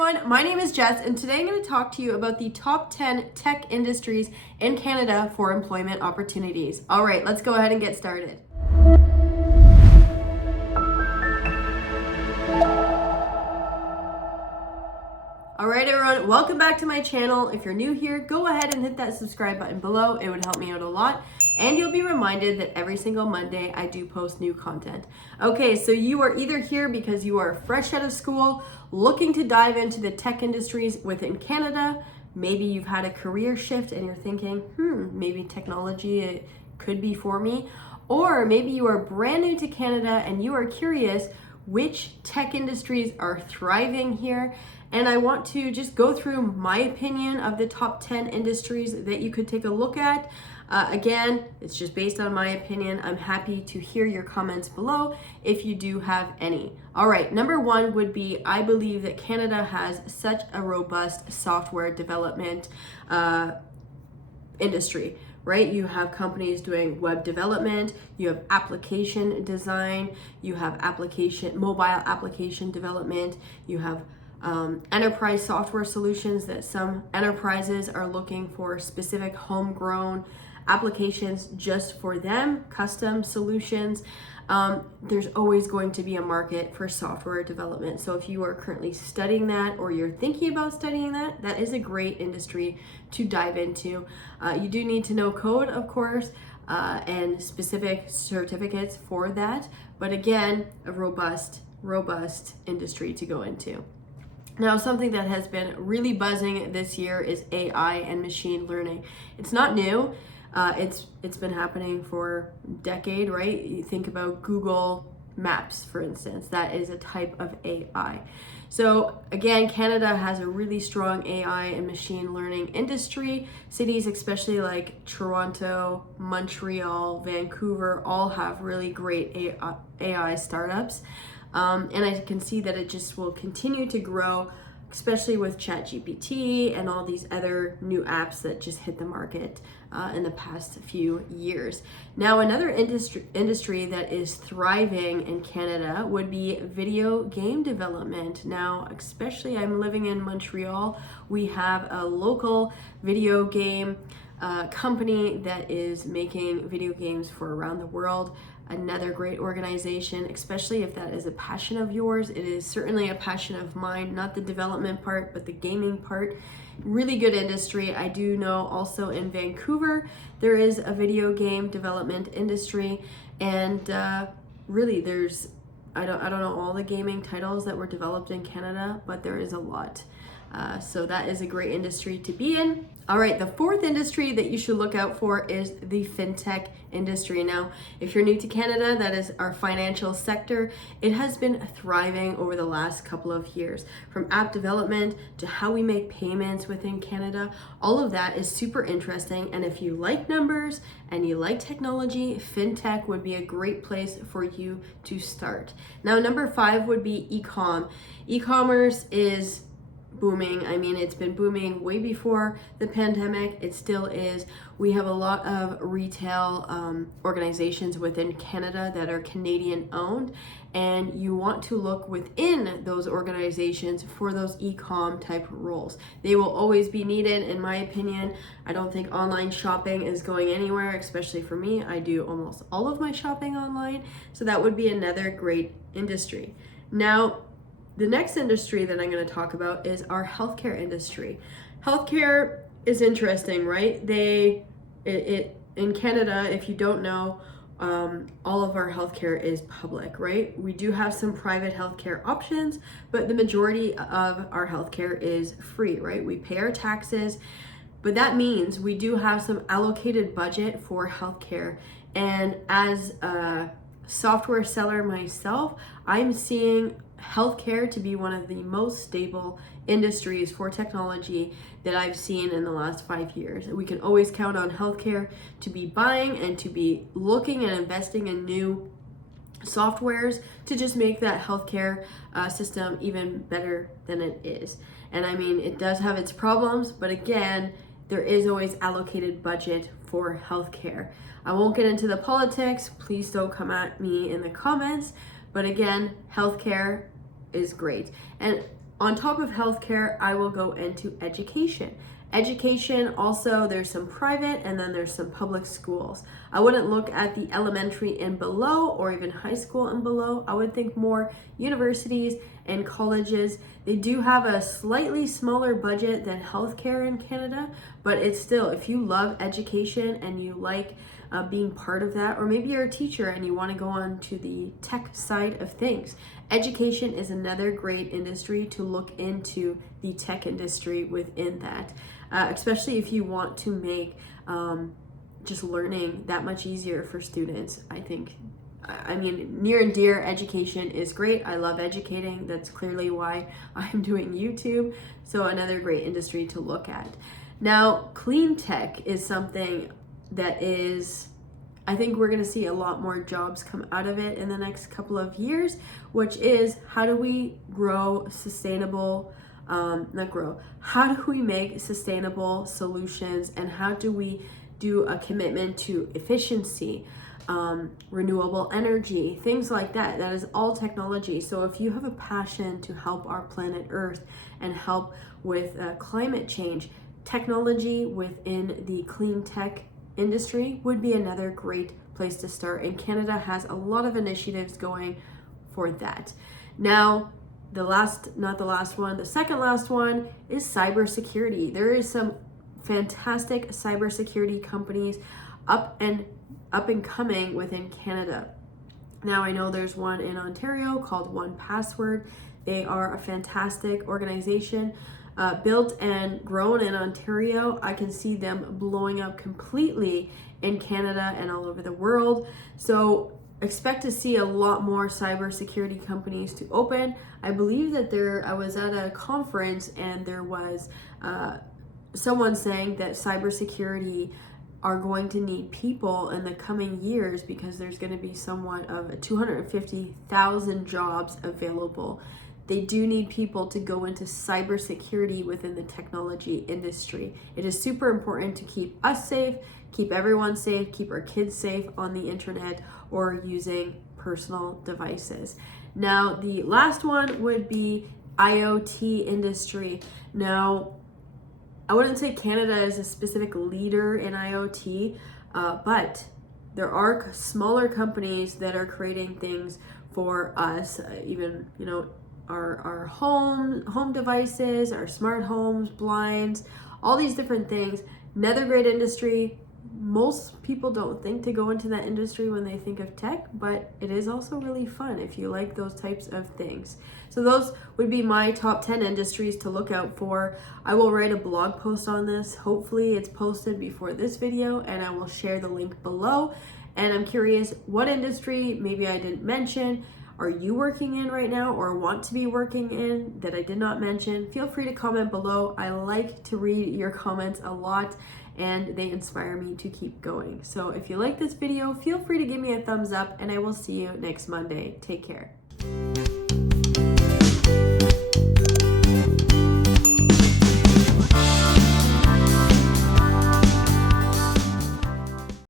everyone, my name is Jess and today I'm going to talk to you about the top 10 tech industries in Canada for employment opportunities. All right, let's go ahead and get started. All right, everyone, welcome back to my channel. If you're new here, go ahead and hit that subscribe button below. It would help me out a lot. And you'll be reminded that every single Monday I do post new content. Okay, so you are either here because you are fresh out of school, looking to dive into the tech industries within Canada. Maybe you've had a career shift and you're thinking, maybe technology it could be for me. Or maybe you are brand new to Canada and you are curious which tech industries are thriving here. And I want to just go through my opinion of the top 10 industries that you could take a look at. Again, it's just based on my opinion. I'm happy to hear your comments below if you do have any. All right, number one would be, I believe that Canada has such a robust software development industry, right? You have companies doing web development, you have application design, you have mobile application development, you have enterprise software solutions that some enterprises are looking for specific homegrown applications just for them, custom solutions. There's always going to be a market for software development. So if you are currently studying that or you're thinking about studying that, that is a great industry to dive into. You do need to know code, of course, and specific certificates for that. But again, a robust industry to go into. Now, something that has been really buzzing this year is AI and machine learning. It's not new. It's been happening for a decade, right? You think about Google Maps, for instance. That is a type of AI. So again, Canada has a really strong AI and machine learning industry. Cities, especially like Toronto, Montreal, Vancouver, all have really great AI startups. And I can see that it just will continue to grow, especially with ChatGPT and all these other new apps that just hit the market in the past few years. Now, another industry that is thriving in Canada would be video game development. Now, especially I'm living in Montreal, we have a local video game company that is making video games for around the world. Another great organization, especially if that is a passion of yours. It is certainly a passion of mine, not the development part, but the gaming part. Really good industry. I do know also in Vancouver, there is a video game development industry, and really I don't know all the gaming titles that were developed in Canada, but there is a lot. So that is a great industry to be in. All right, the fourth industry that you should look out for is the fintech industry. Now, if you're new to Canada, that is our financial sector. It has been thriving over the last couple of years. From app development to how we make payments within Canada, all of that is super interesting. And if you like numbers and you like technology, fintech would be a great place for you to start. Now, number 5 would be e-com. E-commerce is booming. I mean, it's been booming way before the pandemic. It still is. We have a lot of retail organizations within Canada that are Canadian owned, and you want to look within those organizations for those e-com type roles. They will always be needed, in my opinion. I don't think online shopping is going anywhere, especially for me. I do almost all of my shopping online, so that would be another great industry. Now, the next industry that I'm going to talk about is our healthcare industry. Healthcare is interesting, right? In Canada, if you don't know, all of our healthcare is public, right? We do have some private healthcare options, but the majority of our healthcare is free, right? We pay our taxes, but that means we do have some allocated budget for healthcare. And as a software seller myself, I'm seeing healthcare to be one of the most stable industries for technology that I've seen in the last 5 years. We can always count on healthcare to be buying and to be looking and investing in new softwares to just make that healthcare system even better than it is. And I mean, it does have its problems, but again, there is always allocated budget for healthcare. I won't get into the politics. Please don't come at me in the comments. But again, healthcare is great. And On top of healthcare, I will go into education. Education also, there's some private and then there's some public schools. I wouldn't look at the elementary and below or even high school and below. I would think more universities and colleges. They do have a slightly smaller budget than healthcare in Canada, but it's still, if you love education and you like being part of that, or maybe you're a teacher and you want to go on to the tech side of things, education is another great industry to look into, the tech industry within that, especially if you want to make just learning that much easier for students. I mean, near and dear, education is great. I love educating. That's clearly why I'm doing YouTube. So another great industry to look at. Now, clean tech is something that is, I think we're going to see a lot more jobs come out of it in the next couple of years, which is how do we grow sustainable, how do we make sustainable solutions, and how do we do a commitment to efficiency, renewable energy, things like that. That is all technology. So if you have a passion to help our planet Earth and help with climate change, technology within the clean tech industry would be another great place to start. And Canada has a lot of initiatives going for that. Now, the second last one is cybersecurity. There is some fantastic cybersecurity companies up and coming within Canada. Now, I know there's one in Ontario called 1Password. They are a fantastic organization, built and grown in Ontario. I can see them blowing up completely in Canada and all over the world. So expect to see a lot more cybersecurity companies to open. I believe that I was at a conference and there was someone saying that cybersecurity are going to need people in the coming years because there's going to be somewhat of 250,000 jobs available. They do need people to go into cybersecurity within the technology industry. It is super important to keep us safe, keep everyone safe, keep our kids safe on the internet or using personal devices. Now, the last one would be IoT industry. Now, I wouldn't say Canada is a specific leader in IoT, but there are smaller companies that are creating things for us, even, our home devices, our smart homes, blinds, all these different things. Another great industry. Most people don't think to go into that industry when they think of tech, but it is also really fun if you like those types of things. So those would be my top 10 industries to look out for. I will write a blog post on this. Hopefully it's posted before this video, and I will share the link below. And I'm curious what industry maybe I didn't mention are you working in right now or want to be working in that I did not mention. Feel free to comment below. I like to read your comments a lot and they inspire me to keep going. So if you like this video, feel free to give me a thumbs up and I will see you next Monday. Take care.